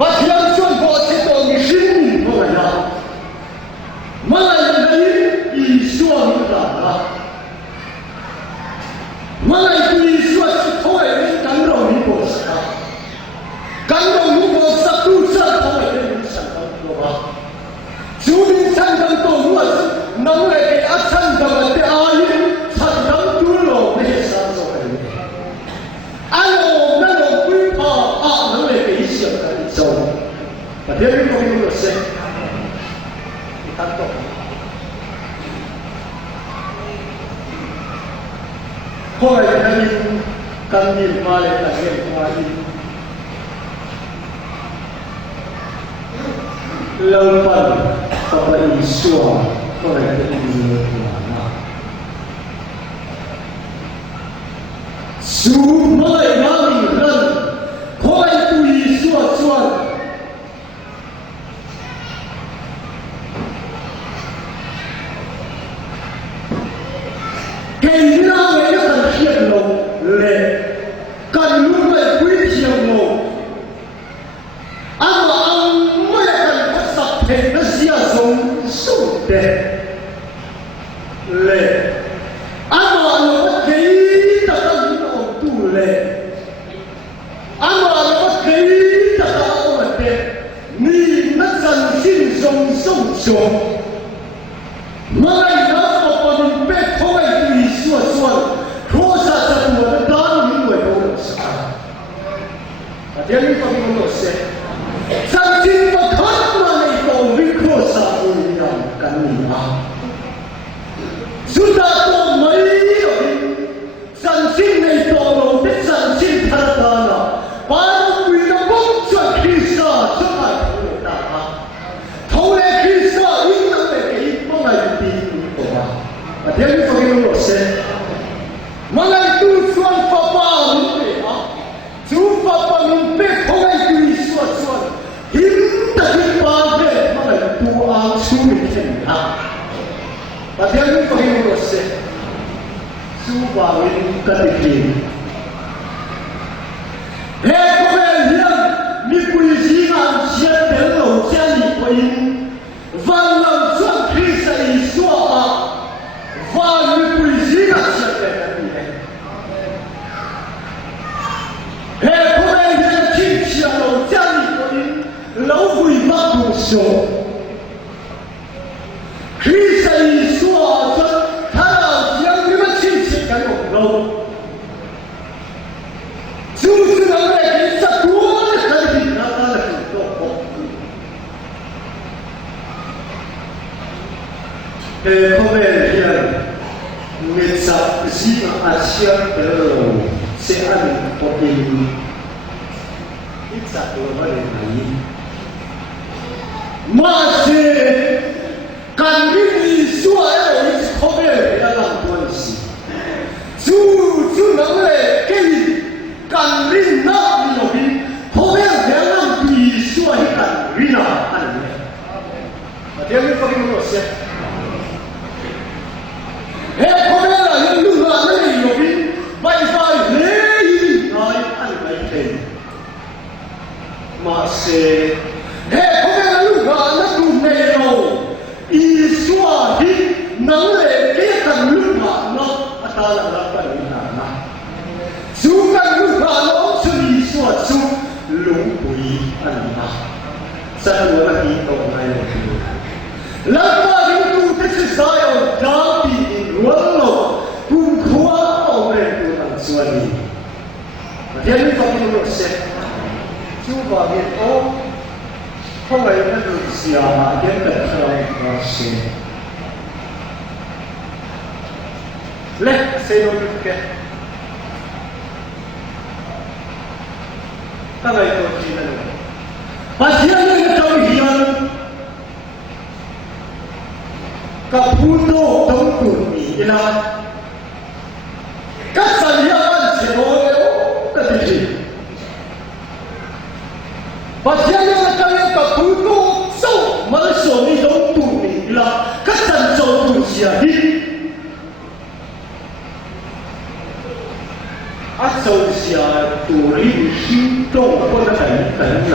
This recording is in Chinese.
把天转过去到你心里头来了，马来你一说你干了，马来你说是头来感动你不是啊，感动你不是都是头来你想到了吧？就你参加到我是能来给阿参加的阿姨参加多了那些啥子的，俺我那个规划啊能来给小的走，把别人都有了谁？你看懂？后来他们刚进马来那边华裔。老板爸爸一说，后来就完了。苏马来那里人，后来就一说转，给那位很天龙来，干路来归天龙，那是要从手的嘞，俺们给的那个度嘞，俺们给的那个的，你那真心中受伤，我来那我们别口来对说说，说啥子我的当年为多少？啊，这里头有多少？真心不可。干你啊！就在我没有真心的道路的真心他的了，把我为了梦想去杀，出来头来打，头来去杀，应当来给我来比你懂吗？啊，天你说给我说，我来都算发发明白啊，就发发明白，头来对说说，应得去发的，我来都安处理。把天你说给我说，书法人跟你听，哎，各位人，你规矩按先等老家里回，万能转开谁说啊？万你规矩按先等你。哎，各位人，听起老家里回，老鬼话不说。是谁说的？他老将你们亲戚敢懂喽？就是能来给这多的人品，他的很多。后面人没啥西马乡的是按多边，一扎多把人来，马是。干你说哎，我一后面给他让关系，就能来给你干你那里有的，后面两让比说一干你那按你，啊，这样子给我说，哎，后面那人路上那里有的，外发雷雨来按来听，马是，哎，后面那路上那都没有。一说的能来给咱路马了，当然了，不能了。就咱路马了，是你说出龙回安嘛？在我那里头没有。那么你都是啥样当地的文了，不可傲人不能说你。天天到底有些，就把你哦。后来那个小原本出来的是，来谁都不给，大概多几个人，把前面的照片，个普通都不你了，个怎样按起我个东西，把前面的照片。不够走，我们说你都不明了，可真走不下去。走下独立行动，或者等等了。